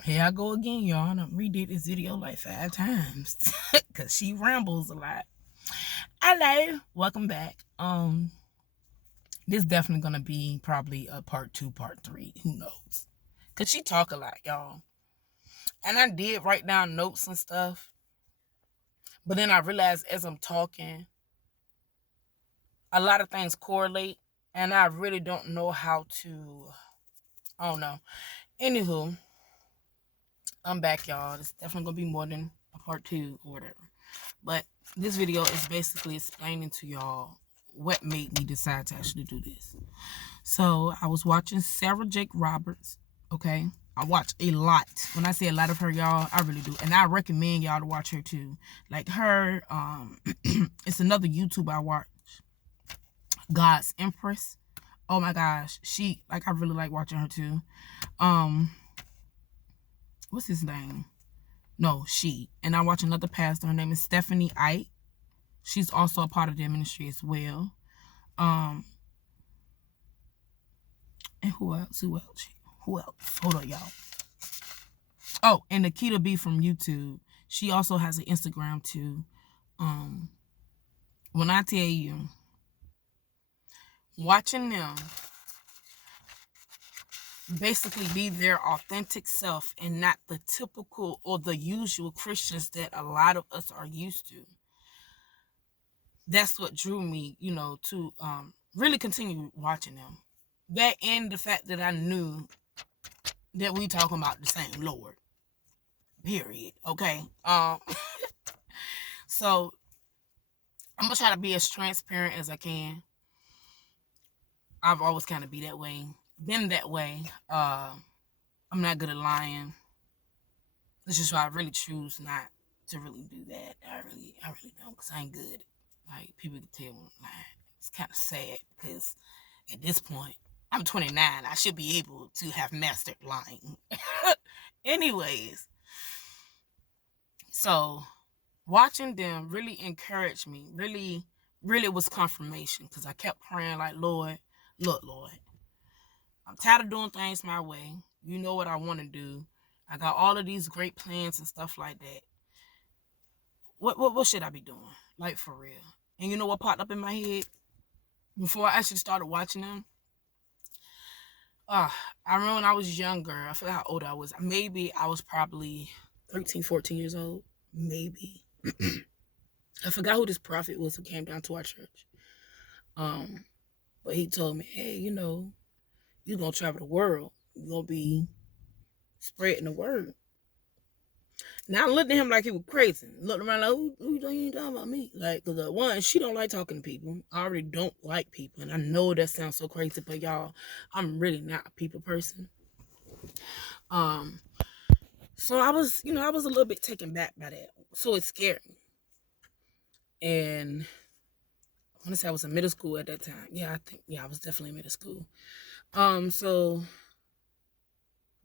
Here I go again, y'all. I done redid this video like 5 times because she rambles a lot. Hello, welcome back. This definitely gonna be probably a part 2, part 3. Who knows? Cause she talk a lot, y'all. And I did write down notes and stuff, but then I realized as I'm talking, a lot of things correlate, and I really don't know how to. I don't know. Anywho, I'm back, y'all. It's definitely gonna be more than a part 2 or whatever. But this video is basically explaining to y'all what made me decide to actually do this. So I was watching Sarah Jake Roberts. Okay, I watch a lot. When I say a lot of her, y'all, I really do, and I recommend y'all to watch her too. Like her, it's another YouTuber I watch, God's Empress. Oh my gosh, I really like watching her too. What's his name? No, she. And I watch another pastor. Her name is Stephanie Ike. She's also a part of their ministry as well. And who else? Who else? Hold on, y'all. Oh, and Nikita B from YouTube. She also has an Instagram too. When I tell you, watching them basically be their authentic self and not the typical or the usual Christians that a lot of us are used to. That's what drew me, to really continue watching them. That and the fact that I knew that we talking about the same Lord. Period. Okay. So I'm gonna try to be as transparent as I can. I've always kind of been that way. I'm not good at lying. This is why I really choose not to really do that. I really don't, because I ain't good. Like, people can tell when I'm lying. It's kind of sad because at this point, I'm 29. I should be able to have mastered lying. Anyways, so watching them really encouraged me. Really was confirmation, because I kept praying like, Lord, look, Lord, I'm tired of doing things my way. You know what I want to do. I got all of these great plans and stuff like that. What should I be doing? Like, for real. And you know what popped up in my head before I actually started watching them? I remember when I was younger, I forgot how old I was. Maybe I was probably 13, 14 years old. Maybe. I forgot who this prophet was who came down to our church. But he told me, hey, you're going to travel the world. You're going to be spreading the word. Now I looked at him like he was crazy. Looked around like, who you ain't talking about me? Like, because one, she don't like talking to people. I already don't like people. And I know that sounds so crazy, but y'all, I'm really not a people person. So I was a little bit taken back by that. So it scared me. And I want to say I was in middle school at that time. Yeah, I was definitely in middle school. So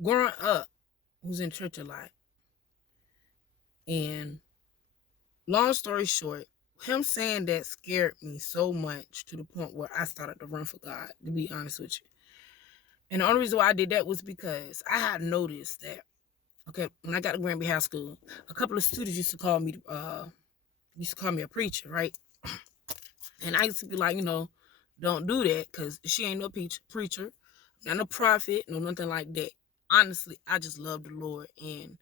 growing up, I was in church a lot. And long story short, him saying that scared me so much to the point where I started to run for God, to be honest with you. And the only reason why I did that was because I had noticed that, okay, when I got to Granby High School, a couple of students used to call me a preacher, right? And I used to be like, don't do that, because she ain't no preacher, not no prophet, no nothing like that. Honestly, I just love the Lord, and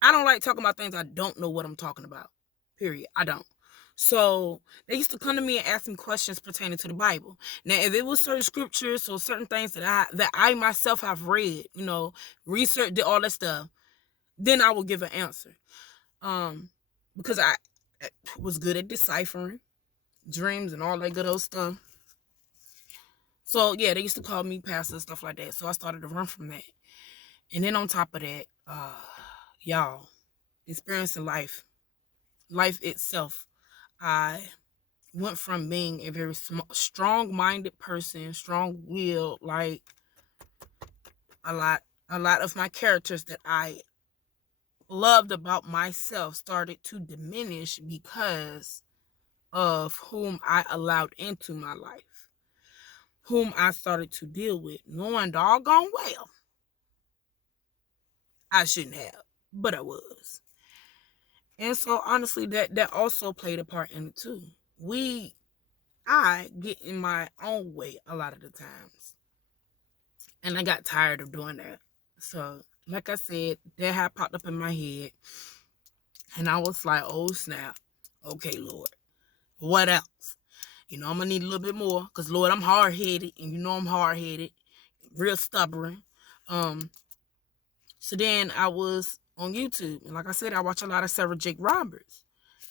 I don't like talking about things I don't know what I'm talking about. Period. I don't. So they used to come to me and ask me questions pertaining to the Bible. Now, if it was certain scriptures or certain things that I myself have read, researched, did all that stuff, then I will give an answer. Because I was good at deciphering dreams and all that good old stuff. So yeah, they used to call me pastor and stuff like that. So I started to run from that. And then on top of that, y'all, experiencing life itself, I went from being a very strong-minded person, strong-willed, like a lot of my characters that I loved about myself started to diminish because of whom I allowed into my life, whom I started to deal with, knowing doggone well I shouldn't have, but I was. And so honestly, that also played a part in it too. I get in my own way a lot of the times, and I got tired of doing that. So, like I said, that had popped up in my head, and I was like, "Oh snap! Okay, Lord, what else? You know, I'm gonna need a little bit more, cause Lord, I'm hard headed, and you know I'm hard headed, real stubborn." So then I was on YouTube, and like I said, I watch a lot of Sarah Jake Roberts,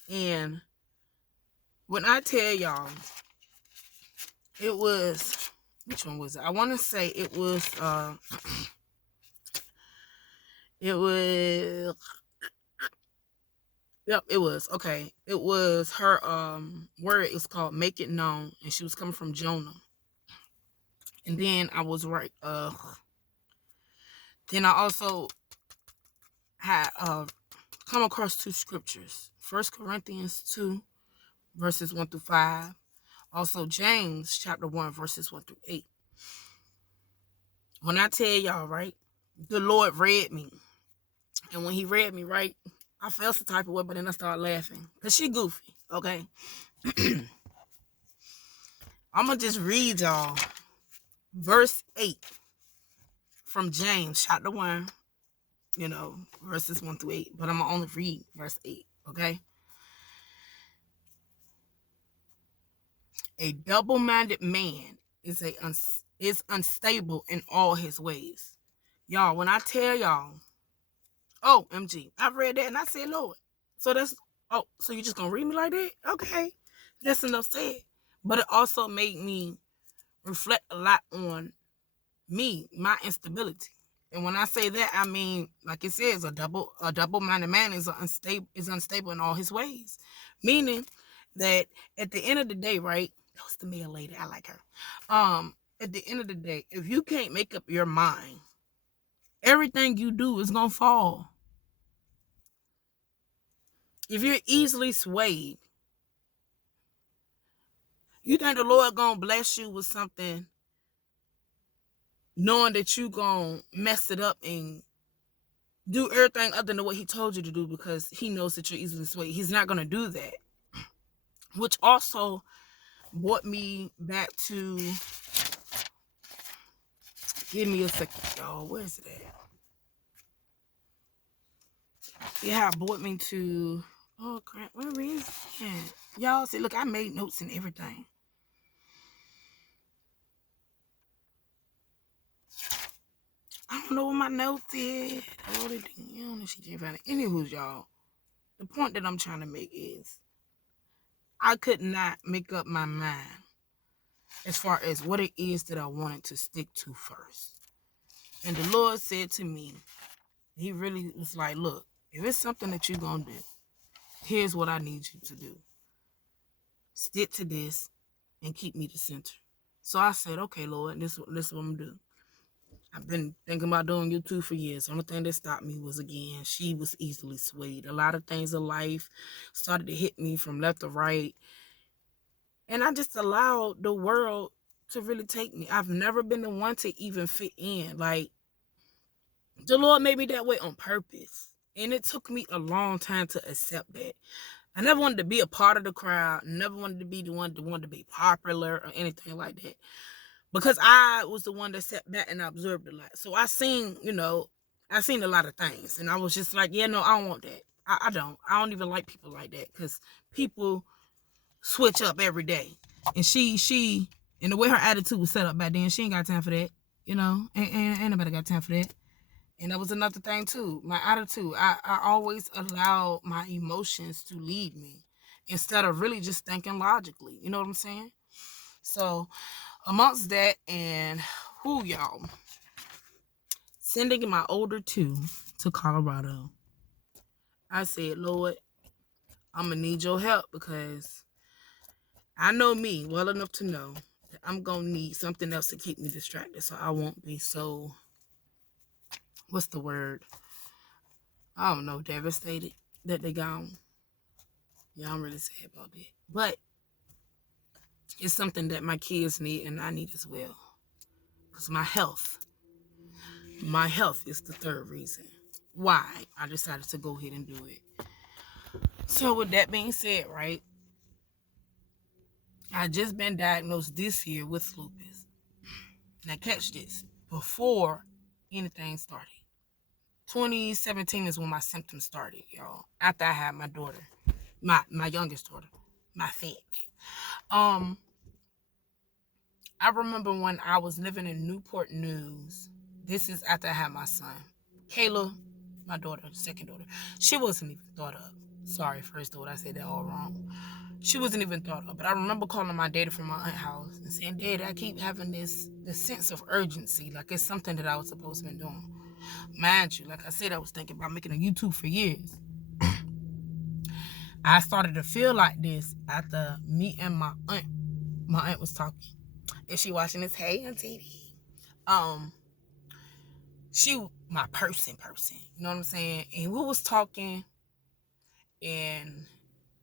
and when I tell y'all, it was, which one was it? I want to say it was it was, yep, it was, okay, it was her word is called Make It Known, and she was coming from Jonah. And then I was right, then I also had come across two scriptures, 1 Corinthians 2 verses 1 through 5, also James chapter 1 verses 1 through 8. When I tell y'all, right, the Lord read me, and when he read me, right, I felt some type of way, but then I started laughing, because she goofy, okay? I'm going to just read y'all verse 8 from James chapter 1, verses 1 through 8, but I'm going to only read verse 8, okay? A double-minded man is unstable in all his ways. Y'all, when I tell y'all, OMG, I read that and I said, Lord. So so you just gonna read me like that? Okay. That's enough said. But it also made me reflect a lot on me, my instability. And when I say that, I mean, like it says, a double-minded man is unstable in all his ways. Meaning that at the end of the day, right? That was the mail lady. I like her. At the end of the day, if you can't make up your mind, everything you do is gonna fall. If you're easily swayed, you think the Lord gonna bless you with something, knowing that you gonna mess it up and do everything other than what he told you to do, because he knows that you're easily swayed. He's not gonna do that. Which also brought me back to, give me a second, y'all. Where is it at? Yeah, it brought me to, oh crap, where is it? Y'all see, look, I made notes and everything. I don't know what my notes is. I wrote it down and she can't find it. Anywho, y'all, the point that I'm trying to make is, I could not make up my mind as far as what it is that I wanted to stick to first. And the Lord said to me, he really was like, look, if it's something that you're going to do, here's what I need you to do. Stick to this and keep me the center. So I said, okay, Lord, this is what I'm going to do. I've been thinking about doing YouTube for years. The only thing that stopped me was, again, she was easily swayed. A lot of things in life started to hit me from left to right. And I just allowed the world to really take me. I've never been the one to even fit in. Like, the Lord made me that way on purpose. And it took me a long time to accept that. I never wanted to be a part of the crowd. Never wanted to be the one to be popular or anything like that. Because I was the one that sat back and observed a lot. So I seen a lot of things. And I was just like, yeah, no, I don't want that. I don't. I don't even like people like that. Because people switch up every day. And she, and the way her attitude was set up back then, she ain't got time for that. Ain't nobody got time for that. And that was another thing too. My attitude. I always allowed my emotions to lead me instead of really just thinking logically. You know what I'm saying? So amongst that, and y'all, sending my older two to Colorado, I said, Lord, I'm gonna need your help, because I know me well enough to know that I'm gonna need something else to keep me distracted, so I won't be so, what's the word? I don't know, devastated that they gone. Yeah, I'm really sad about that. But it's something that my kids need and I need as well. Because my health is the third reason why I decided to go ahead and do it. So with that being said, right, I just been diagnosed this year with lupus. Now catch this, before anything started. 2017 is when my symptoms started, y'all. After I had my daughter, my youngest daughter, my fake. I remember when I was living in Newport News. This is after I had my son. Kayla, my daughter, second daughter, she wasn't even thought of. Sorry, first daughter, I said that all wrong. She wasn't even thought of. But I remember calling my daddy from my aunt's house and saying, Dad, I keep having this sense of urgency, like it's something that I was supposed to be doing. Mind you, like I said, I was thinking about making a YouTube for years. I started to feel like this after me and my aunt. My aunt was talking. Is she watching this? Hey, on TV. She my person. You know what I'm saying? And we was talking, and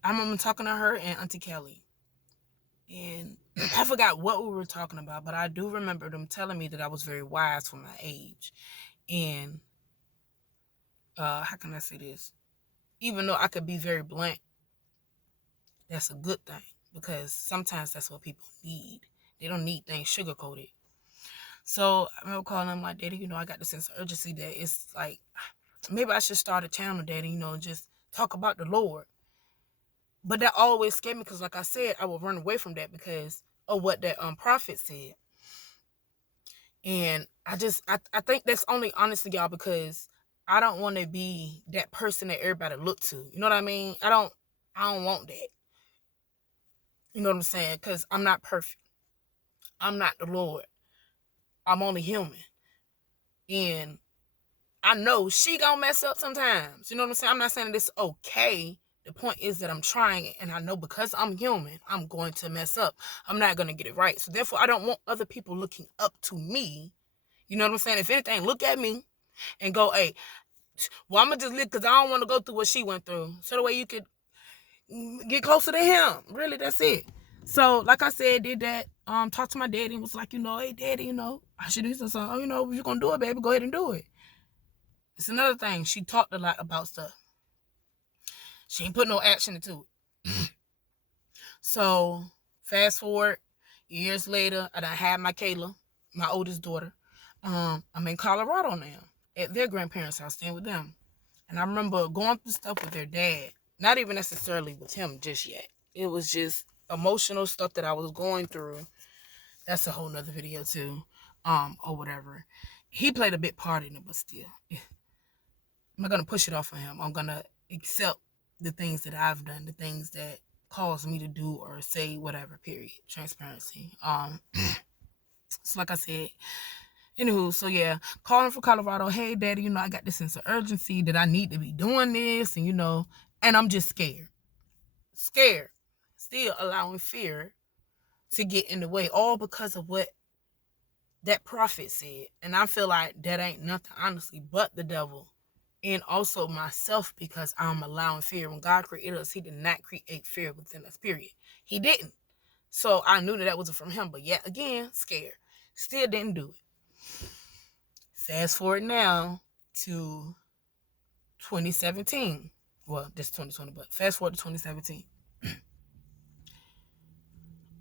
I remember talking to her and Auntie Kelly. And I forgot what we were talking about, but I do remember them telling me that I was very wise for my age. And how can I say this? Even though I could be very blunt, that's a good thing, because sometimes that's what people need. They don't need things sugar-coated. So I remember calling him like, Daddy, I got the sense of urgency that it's like, maybe I should start a channel, Daddy, just talk about the Lord. But that always scared me, because like I said, I would run away from that because of what that prophet said. And I think that's only honestly, y'all, because I don't want to be that person that everybody look to. You know what I mean? I don't want that. You know what I'm saying? Because I'm not perfect. I'm not the Lord. I'm only human. And I know she gonna mess up sometimes. You know what I'm saying? I'm not saying that it's okay. The point is that I'm trying it, and I know because I'm human, I'm going to mess up. I'm not going to get it right. So therefore, I don't want other people looking up to me. You know what I'm saying? If anything, look at me and go, hey, well, I'm going to just live because I don't want to go through what she went through. So the way you could get closer to him. Really, that's it. So, like I said, did that. Talked to my daddy and was like, hey, Daddy, I should do something. If you're going to do it, baby, go ahead and do it. It's another thing. She talked a lot about stuff. She ain't put no action into it. So, fast forward, years later, I done had my Kayla, my oldest daughter. I'm in Colorado now at their grandparents' house, staying with them. And I remember going through stuff with their dad. Not even necessarily with him just yet. It was just emotional stuff that I was going through. That's a whole nother video too. Or whatever. He played a big part in it, but still. I'm not gonna push it off on him. I'm gonna accept the things that I've done, the things that caused me to do or say whatever, period. Transparency. So like I said, anywho, so yeah, calling from Colorado, hey Daddy, I got this sense of urgency that I need to be doing this, and and I'm just scared. Still allowing fear to get in the way, all because of what that prophet said. And I feel like that ain't nothing, honestly, but the devil. And also myself, because I'm allowing fear. When God created us, he did not create fear within us, period. He didn't. So I knew that wasn't from him. But yet again, scared. Still didn't do it. Fast forward now to 2017. Well, this is 2020, but fast forward to 2017.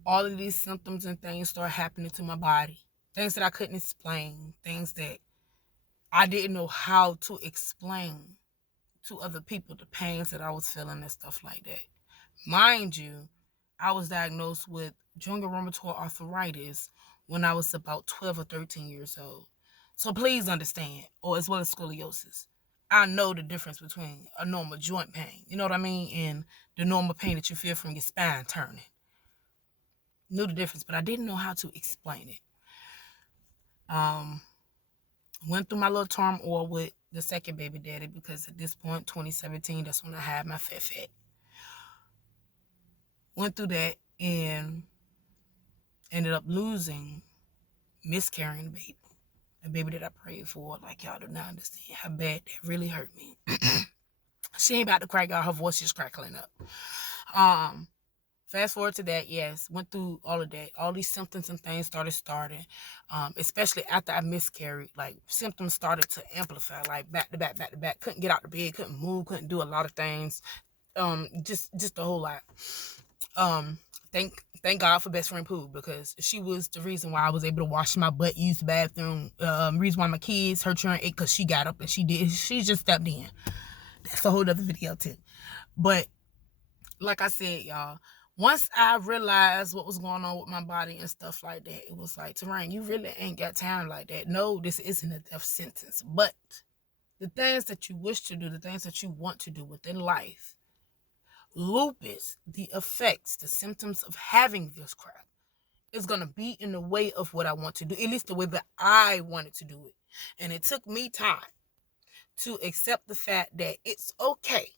All of these symptoms and things start happening to my body. Things that I couldn't explain. Things that I didn't know how to explain to other people, the pains that I was feeling and stuff like that. Mind you, I was diagnosed with junior rheumatoid arthritis when I was about 12 or 13 years old. So please understand, or as well as scoliosis. I know the difference between a normal joint pain, you know what I mean, and the normal pain that you feel from your spine turning. Knew the difference, but I didn't know how to explain it. Went through my little turmoil with the second baby daddy, because at this point, 2017, that's when I had my fat. Went through that and ended up miscarrying the baby. A baby that I prayed for. Like, y'all do not understand how bad that really hurt me. She ain't about to crack out. Her voice is crackling up. Fast forward to that, yes, went through all of that. All these symptoms and things starting, especially after I miscarried. Like, symptoms started to amplify, like back to back, back to back. Couldn't get out of bed, couldn't move, couldn't do a lot of things. Just a whole lot. Thank God for best friend Pooh, because she was the reason why I was able to wash my butt, use the bathroom. Reason why my kids, her children ate, because she got up and she just stepped in. That's a whole other video too. But like I said, y'all, once I realized what was going on with my body and stuff like that, it was like, Terrain, you really ain't got time like that. No, this isn't a death sentence. But the things that you wish to do, the things that you want to do within life, lupus, the effects, the symptoms of having this crap, is going to be in the way of what I want to do, at least the way that I wanted to do it. And it took me time to accept the fact that it's okay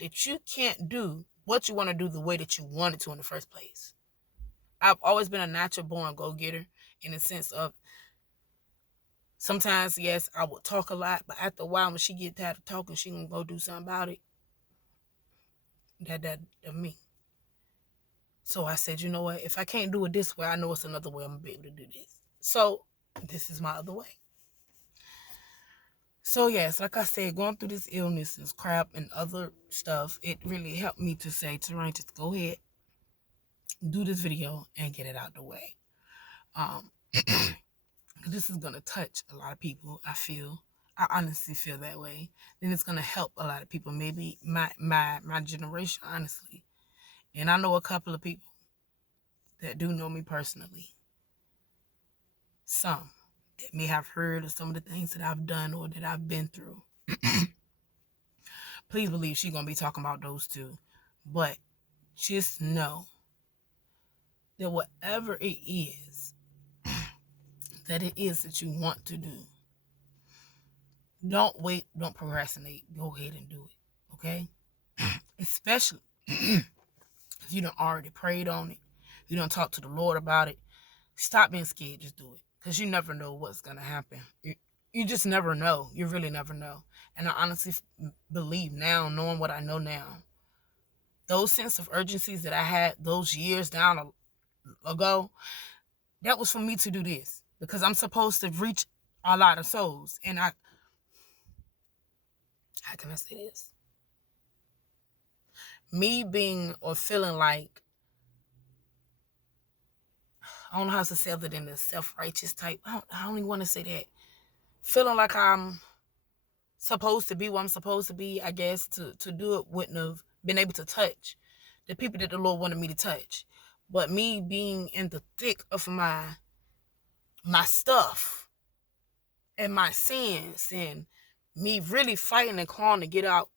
that you can't do what you want to do the way that you wanted to in the first place. I've always been a natural born go-getter, in the sense of, sometimes, yes, I would talk a lot, but after a while, when she get tired of talking, she gonna go do something about it. That me. So I said, you know what? If I can't do it this way, I know it's another way I'm gonna be able to do this. So this is my other way. So yes, like I said, going through this illness and crap and other stuff, it really helped me to say, Terrain, just go ahead, do this video and get it out the way. This is gonna touch a lot of people. I honestly feel that way. Then it's gonna help a lot of people, maybe my generation, honestly. And I know a couple of people that do know me personally. Some that may have heard of some of the things that I've done or that I've been through. Please believe she's gonna be talking about those too. But just know that whatever it is that you want to do, don't wait, don't procrastinate. Go ahead and do it, okay? Especially if you done already prayed on it, you done talked to the Lord about it. Stop being scared, just do it. Because you never know what's going to happen. You just never know. You really never know. And I honestly believe now, knowing what I know now, those sense of urgencies that I had those years down ago, that was for me to do this. Because I'm supposed to reach a lot of souls. And how can I say this? Me being or feeling like, I don't know how to say other than the self-righteous type. I don't even want to say that. Feeling like I'm supposed to be what I'm supposed to be, I guess, to do it, wouldn't have been able to touch the people that the Lord wanted me to touch. But me being in the thick of my stuff and my sins, and me really fighting and clawing to get out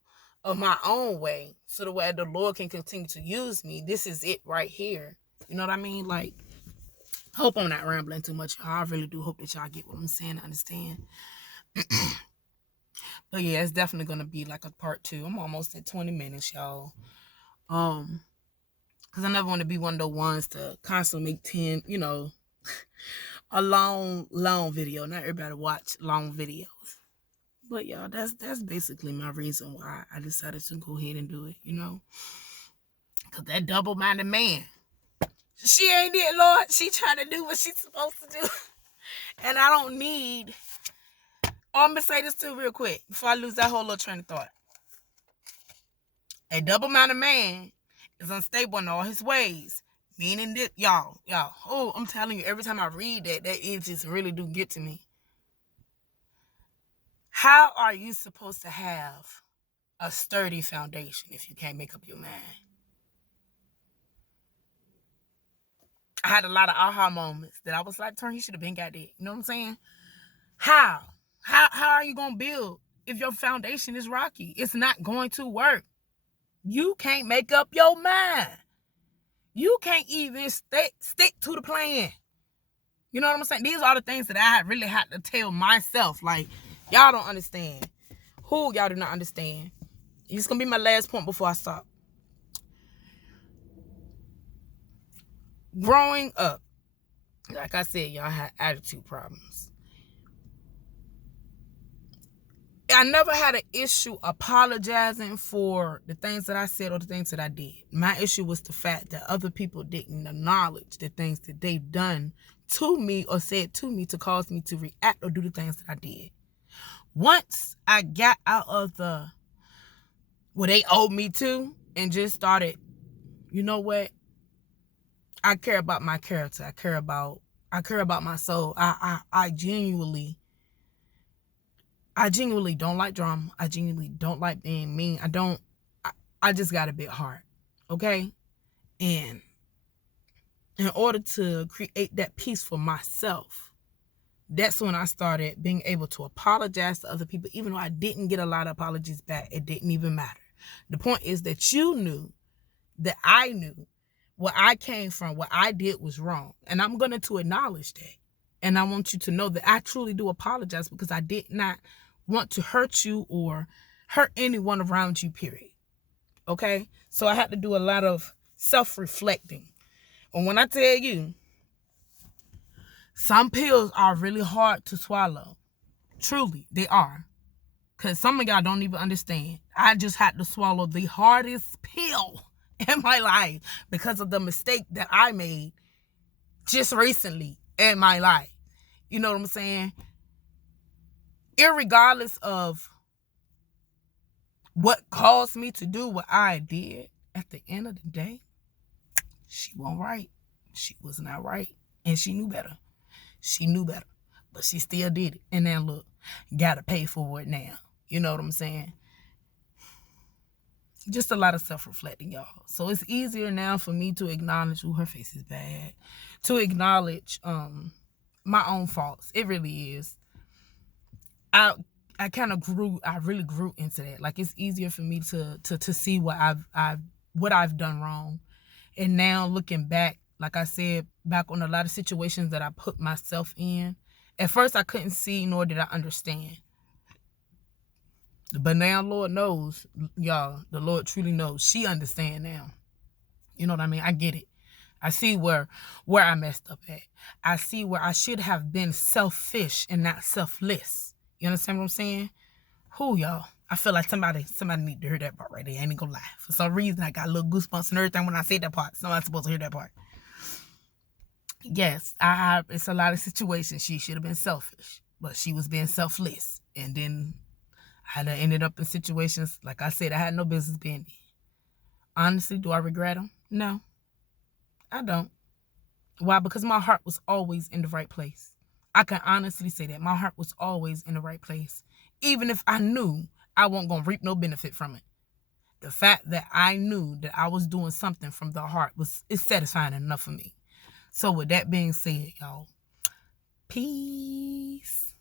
of my own way, so the way the Lord can continue to use me, this is it right here. You know what I mean? Like, hope I'm not rambling too much. I really do hope that y'all get what I'm saying, understand. But yeah, it's definitely gonna be like a part 2. I'm almost at 20 minutes, y'all. Because I never want to be one of the ones to constantly make 10, a long video. Not everybody watch long videos. But y'all, that's basically my reason why I decided to go ahead and do it, Because that double-minded man, she ain't it, Lord. She trying to do what she's supposed to do. And I don't need... I'm going to say this too real quick before I lose that whole little train of thought. A double-minded man is unstable in all his ways. Meaning that, y'all, I'm telling you, every time I read that it just really do get to me. How are you supposed to have a sturdy foundation if you can't make up your mind? I had a lot of aha moments that I was like, Turn, he should have been got that. You know what I'm saying? How are you going to build if your foundation is rocky? It's not going to work. You can't make up your mind. You can't even stick to the plan. You know what I'm saying? These are the things that I really had to tell myself. Like, y'all don't understand. Y'all do not understand. This is going to be my last point before I stop. Growing up, like I said, y'all had attitude problems. I never had an issue apologizing for the things that I said or the things that I did. My issue was the fact that other people didn't acknowledge the things that they've done to me or said to me to cause me to react or do the things that I did. Once I got out of the what they owed me to and just started, you know what? I care about my character. I care about my soul. I genuinely don't like drama. I genuinely don't like being mean. I just got a big heart. Okay? And in order to create that peace for myself, that's when I started being able to apologize to other people. Even though I didn't get a lot of apologies back, it didn't even matter. The point is that you knew that I knew where I came from, what I did was wrong. And I'm going to acknowledge that. And I want you to know that I truly do apologize because I did not want to hurt you or hurt anyone around you, period. Okay? So I had to do a lot of self-reflecting. And when I tell you, some pills are really hard to swallow. Truly, they are. Because some of y'all don't even understand. I just had to swallow the hardest pill in my life because of the mistake that I made just recently in my life. You know what I'm saying? Irregardless of what caused me to do what I did, at the end of the day, she wasn't right. She was not right. And she knew better. She knew better. But she still did it. And now look, gotta pay for it now. You know what I'm saying? Just a lot of self-reflecting, y'all. So it's easier now for me to acknowledge, her face is bad, to acknowledge my own faults. It really is. I really grew into that. Like, it's easier for me to see what I've done wrong. And now looking back, like I said, back on a lot of situations that I put myself in, at first I couldn't see nor did I understand. But now, Lord knows, y'all, the Lord truly knows. She understands now. You know what I mean? I get it. I see where I messed up at. I see where I should have been selfish and not selfless. You understand what I'm saying? Who, y'all? I feel like somebody need to hear that part right there. I ain't gonna lie. For some reason, I got little goosebumps and everything when I say that part. Somebody's supposed to hear that part. Yes, it's a lot of situations she should have been selfish, but she was being selfless. And then I ended up in situations, like I said, I had no business being in. Honestly, do I regret them? No, I don't. Why? Because my heart was always in the right place. I can honestly say that. My heart was always in the right place. Even if I knew I wasn't going to reap no benefit from it. The fact that I knew that I was doing something from the heart is satisfying enough for me. So with that being said, y'all, peace.